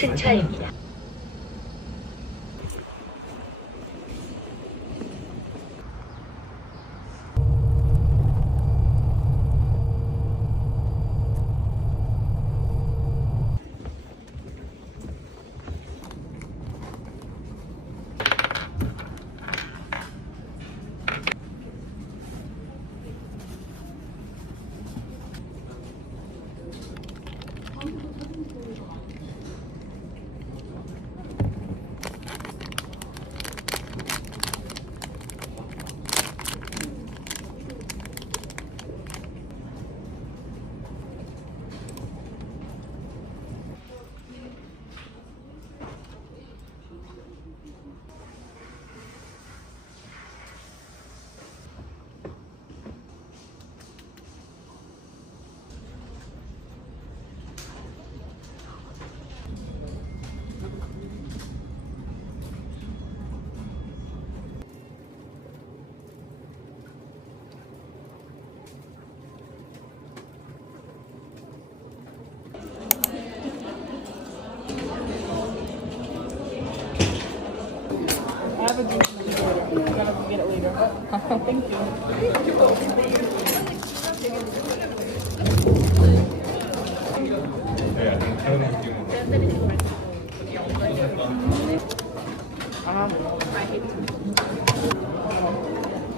승차입니다.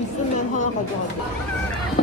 있으면 하나 가져가자.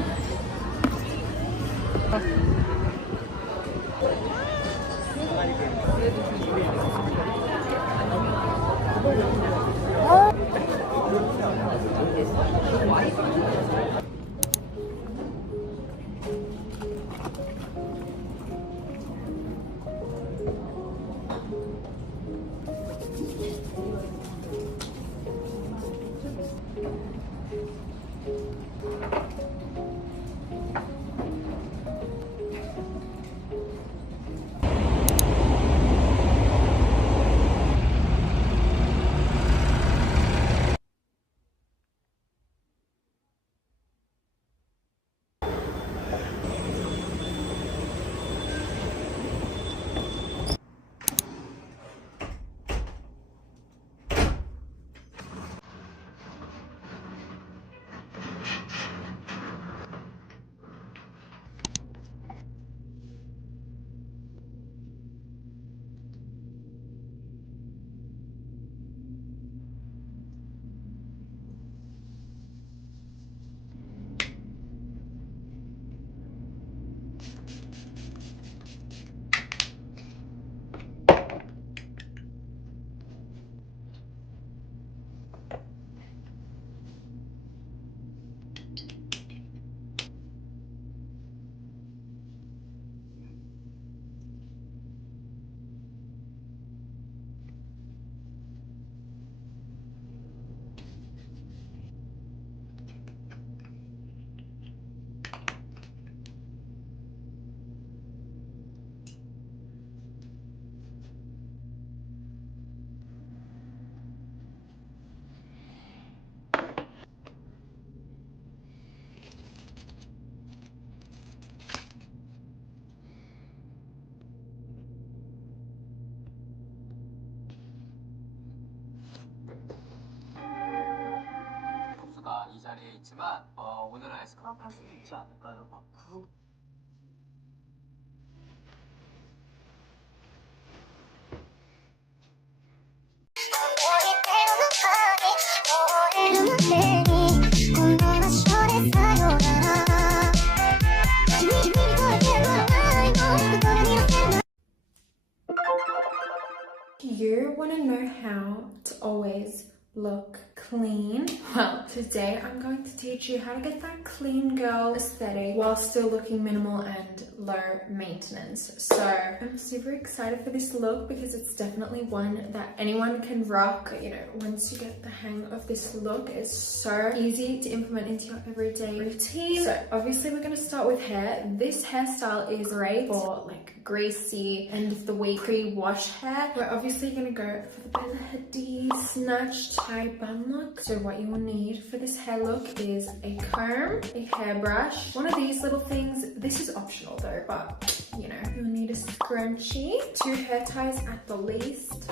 이 자리에 있지만 오늘은 아이스크림 팔 수 있지 않을까요? You want to know how to always look clean? Well, today I'm going to teach you how to get that clean girl aesthetic while still looking minimal and low maintenance. So I'm super excited for this look because it's definitely one that anyone can rock. You know, once you get the hang of this look, it's so easy to implement into your everyday routine. So obviously we're going to start with hair. This hairstyle is great for like greasy end of the week pre-wash hair. We're obviously going to go for the Bella Hadid snatched tie bun look. So what you will need for this hair look is a comb, a hairbrush, one of these little things. This is optional though, but you know, you'll need a scrunchie, 2 hair ties at the least,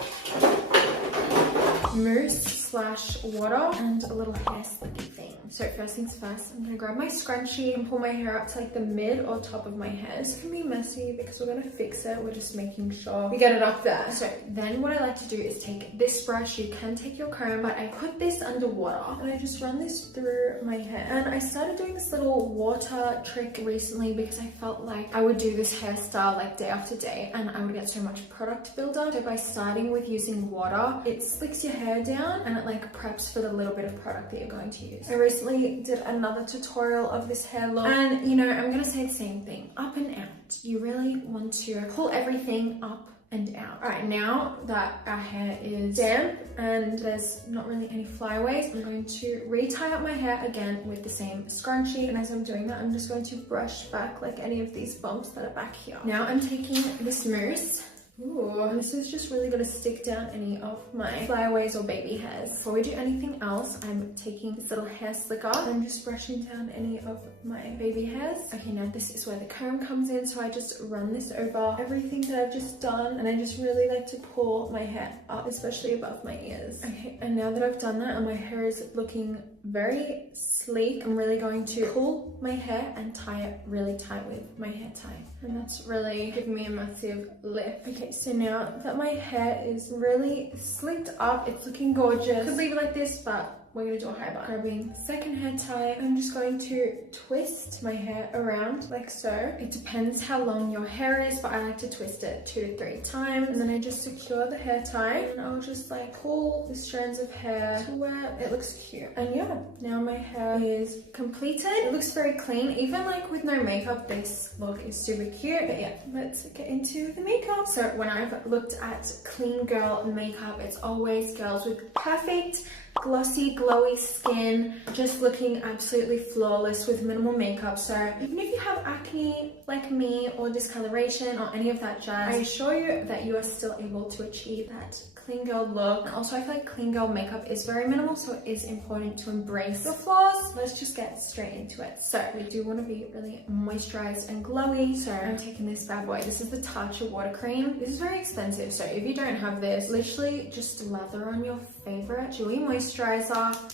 mousse / water, and a little hair slicky thing. So first things first, I'm gonna grab my scrunchie and pull my hair up to like the mid or top of my head. This can be messy because we're gonna fix it. We're just making sure we get it up there. So then what I like to do is take this brush. You can take your comb, but I put this under water and I just run this through my hair. And I started doing this little water trick recently because I felt like I would do this hairstyle like day after day and I would get so much product buildup. So by starting with using water, it slicks your hair down and it like preps for the little bit of product that you're going to use. I recently did another tutorial of this hair look and you know, I'm gonna say the same thing, up and out. You really want to pull everything up and out. All right, now that our hair is damp and there's not really any flyaways, I'm going to re-tie up my hair again with the same scrunchie. And as I'm doing that, I'm just going to brush back like any of these bumps that are back here. Now I'm taking this mousse. Ooh, and this is just really gonna stick down any of my flyaways or baby hairs. Before we do anything else, I'm taking this little hair slicker and I'm just brushing down any of my baby hairs. Okay, now this is where the comb comes in, so I just run this over everything that I've just done and I just really like to pull my hair up, especially above my ears. Okay, and now that I've done that and my hair is looking very sleek. I'm really going to pull my hair and tie it really tight with my hair tie. And that's really giving me a massive lift. Okay, so now that my hair is really slicked up, it's looking gorgeous. Could leave it like this, but we're gonna do a high bun. Grabbing second hair tie, I'm just going to twist my hair around like so. It depends how long your hair is, but I like to twist it 2 to 3 times. And then I just secure the hair tie and I'll just like pull the strands of hair to where it looks cute. And yeah, now my hair is completed. It looks very clean. Even like with no makeup, this look is super cute. But yeah, let's get into the makeup. So when I've looked at clean girl makeup, it's always girls with perfect glossy, glowy skin, just looking absolutely flawless with minimal makeup. So even if you have acne like me or discoloration or any of that jazz, I assure you that you are still able to achieve that clean girl look. Also, I feel like clean girl makeup is very minimal, so it is important to embrace your flaws. Let's just get straight into it. So we do want to be really moisturized and glowy, so I'm taking this bad boy. This is the Tatcha water cream. This is very expensive, so if you don't have this, literally just lather on your favorite dewy moisturizer.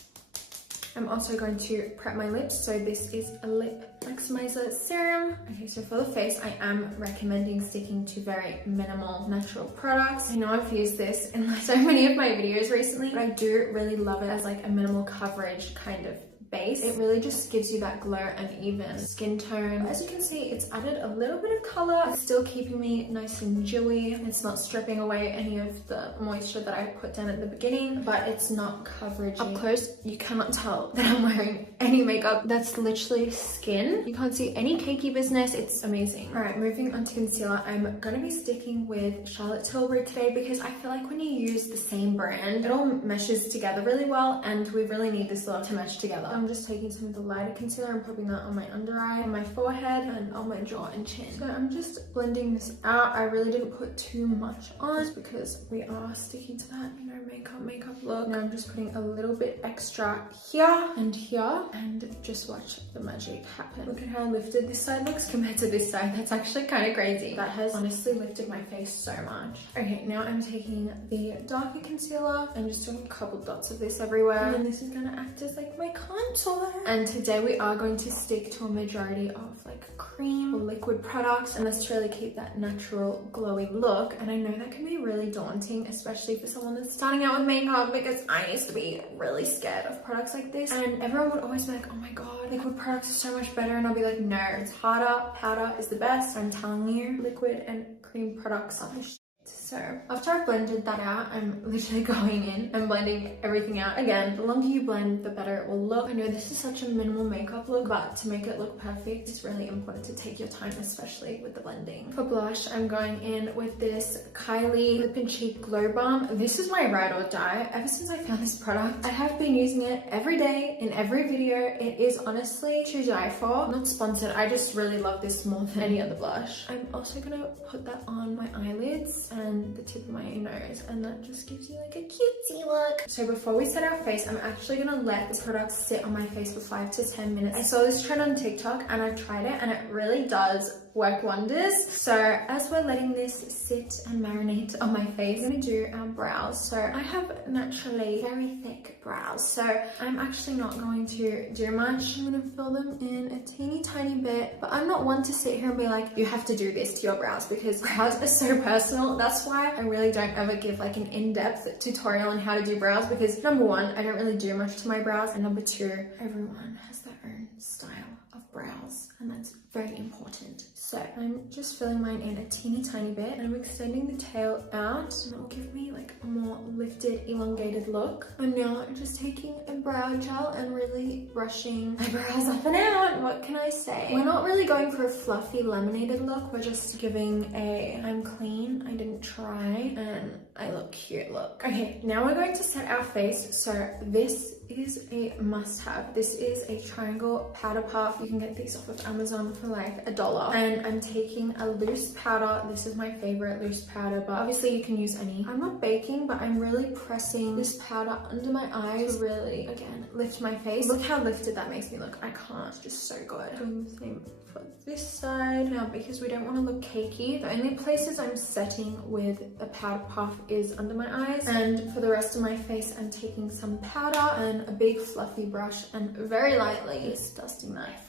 I'm also going to prep my lips, so this is a lip maximizer serum. Okay, so for the face, I am recommending sticking to very minimal natural products. I know I've used this in so many of my videos recently, but I do really love it as like a minimal coverage kind of base. It really just gives you that glow and even skin tone. As you can see, it's added a little bit of color. It's still keeping me nice and dewy. It's not stripping away any of the moisture that I put down at the beginning, but it's not coverage. Up close, you cannot tell that I'm wearing any makeup. That's literally skin. You can't see any cakey business. It's amazing. All right, moving on to concealer. I'm gonna be sticking with Charlotte Tilbury today because I feel like when you use the same brand, it all meshes together really well, and we really need this look to mesh together. I'm just taking some of the lighter concealer and putting that on my under eye, on my forehead, and on my jaw and chin. So I'm just blending this out. I really didn't put too much on just because we are sticking to that, you know, makeup look. Now I'm just putting a little bit extra here and here, and just watch the magic happen. Look at how lifted this side looks compared to this side. That's actually kind of crazy. That has honestly lifted my face so much. Okay, now I'm taking the darker concealer and just doing a couple dots of this everywhere, and then this is gonna act as like my contour. And today we are going to stick to a majority of like cream or liquid products, and let's really keep that natural glowy look. And I know that can be really daunting, especially for someone that's starting out with makeup, because I used to be really scared of products like this, and everyone would always be like, oh my god, liquid products are so much better, and I'll be like, no, it's harder. Powder is the best. I'm telling you, liquid and cream products are the shit. So after I've blended that out, I'm literally going in and blending everything out. Again, the longer you blend, the better it will look. I know this is such a minimal makeup look, but to make it look perfect, it's really important to take your time, especially with the blending. For blush, I'm going in with this Kylie Lip and Cheek Glow Balm. This is my ride or die. Ever since I found this product, I have been using it every day in every video. It is honestly to die for. Not sponsored, I just really love this more than any other blush. I'm also gonna put that on my eyelids and the tip of my nose, and that just gives you like a cutesy look. So before we set our face, I'm actually gonna let the product sit on my face for 5 to 10 minutes. I saw this trend on TikTok and I've tried it, and it really does work wonders. So as we're letting this sit and marinate on my face, I'm gonna do our brows. So I have naturally very thick brows, so I'm actually not going to do much. I'm gonna fill them in a teeny tiny bit, but I'm not one to sit here and be like, you have to do this to your brows, because brows are so personal. That's why I really don't ever give like an in-depth tutorial on how to do brows, because number one, I don't really do much to my brows, and number two, everyone has their own style of brows, and that's very important. So I'm just filling mine in a teeny tiny bit, and I'm extending the tail out, and it will give me like a more lifted, elongated look. I'm now just taking a brow gel and really brushing my brows up and out. What can I say? We're not really going for a fluffy laminated look. We're just giving a I'm clean, I didn't try, and I look cute look. Okay, now we're going to set our face. So this is a must-have. This is a triangle powder puff. You can get these off of Amazon for like $1, and I'm taking a loose powder. This is my favorite loose powder, but obviously you can use any. I'm not baking, but I'm really pressing this powder under my eyes to really, again, lift my face. Look how lifted that makes me look. I can't. It's just so good. Doing the same for this side. Now, because we don't want to look cakey, the only places I'm setting with a powder puff is under my eyes, and for the rest of my face I'm taking some powder and a big fluffy brush and very lightly just dusting that everywhere.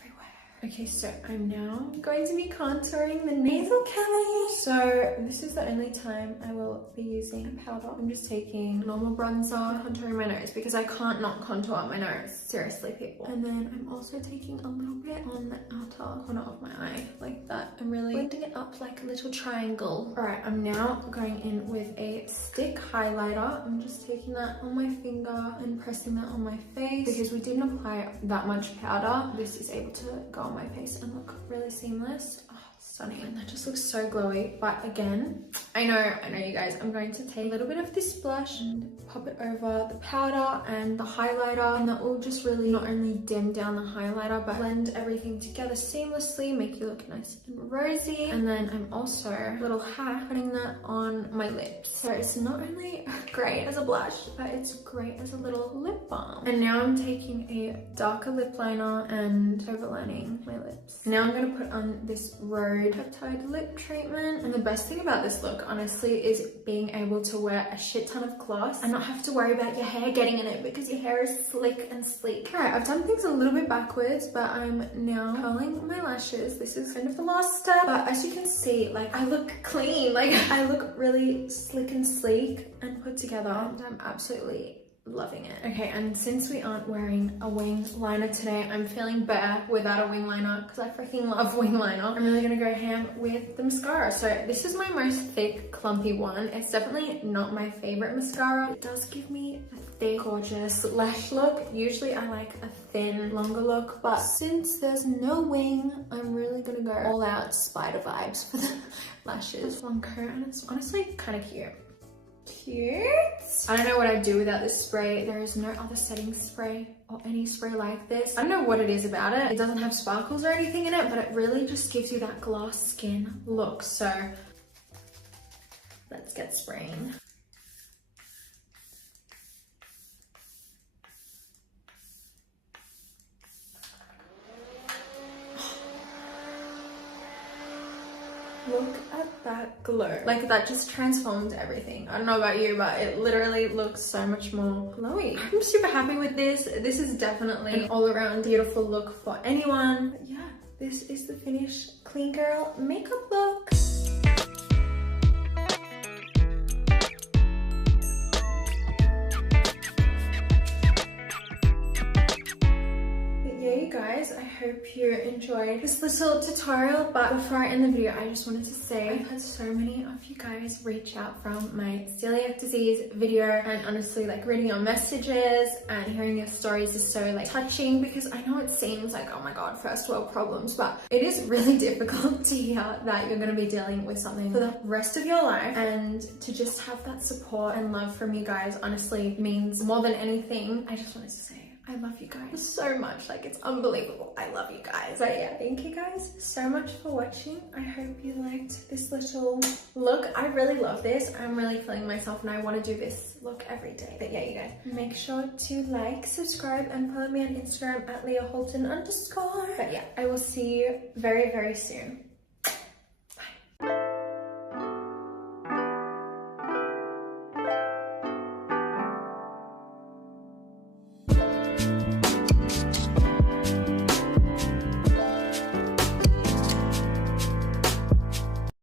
Okay, so I'm now going to be contouring the nasal cavity. So this is the only time I will be using a powder. I'm just taking normal bronzer, contouring my nose because I can't not contour my nose. Seriously, people. And then I'm also taking a little bit on the outer corner of my eye, like that. I'm really blending it up like a little triangle. All right, I'm now going in with a stick highlighter. I'm just taking that on my finger and pressing that on my face because we didn't apply that much powder. This is able to go on my face and look really seamless. Oh, stunning. And that just looks so glowy. But again, I know you guys, I'm going to take a little bit of this blush and pop it over the powder and the highlighter, and that will just really not only dim down the highlighter but blend everything together seamlessly, make you look nice and rosy. And then I'm also, a little hack, putting that on my lips. So it's not only great as a blush, but it's great as a little lip balm. And now I'm taking a darker lip liner and overlining my lips. Now I'm going to put on this Rhode peptide lip treatment. And the best thing about this look, honestly, is being able to wear a shit ton of gloss and not have to worry about your hair getting in it because your hair is slick and sleek. All right, I've done things a little bit backwards, but I'm now curling my lashes. This is kind of the last step, but as you can see, like, I look clean. Like, I look really slick and sleek and put together, and I'm absolutely loving it. Okay, and since we aren't wearing a wing liner today, I'm feeling better without a wing liner because I freaking love wing liner. I'm really gonna go ham with the mascara. So this is my most thick, clumpy one. It's definitely not my favorite mascara. It does give me a thick, gorgeous lash look. Usually I like a thin, longer look, but since there's no wing, I'm really gonna go all out spider vibes for the lashes. Long coat, and it's honestly kind of cute. I don't know what I'd do without this spray. There is no other setting spray or any spray like this. I don't know what it is about it. It doesn't have sparkles or anything in it, but it really just gives you that glass skin look. So let's get spraying. Look at that glow. Like, that just transformed everything. I don't know about you, but it literally looks so much more glowy. I'm super happy with this. This is definitely an all-around beautiful look for anyone. But yeah, this is the finished clean girl makeup look. Guys, I hope you enjoyed this little tutorial, but before I end the video, I just wanted to say I've had so many of you guys reach out from my celiac disease video, and honestly, like, reading your messages and hearing your stories is so, like, touching, because I know it seems like, oh my god, first world problems, but it is really difficult to hear that you're going to be dealing with something for the rest of your life, and to just have that support and love from you guys honestly means more than anything. I just wanted to say I love you guys so much. Like, it's unbelievable. I love you guys. But yeah, thank you guys so much for watching. I hope you liked this little look. I really love this. I'm really feeling myself and I want to do this look every day. But yeah, you guys, make sure to like, subscribe, and follow me on Instagram at @LeahHolton_. But yeah, I will see you very, very soon.